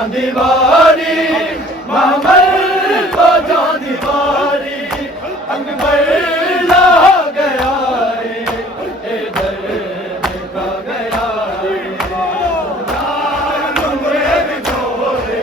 ਜਾਂਦੀ ਵਾਰੀ ਮਹਮਲ ਤੋਂ ਜਾਂਦੀ ਵਾਰੀ ਅਕਬਰ ਲਾ ਗਿਆ ਏ ਇਹ ਦਰਦ ਕਾ ਗਿਆ ਏ ਨੂਰੇ ਵਿਛੋੜੇ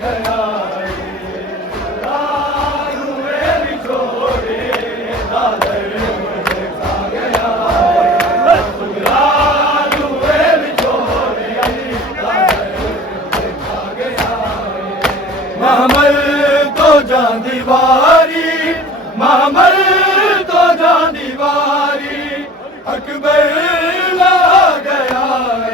गया धुएं विछोड़े दादर देखा गया धुएं विछोड़े दादर देखा गया महमल तो जान दीवारी महमल तो जान दीवारी अकबर ला गया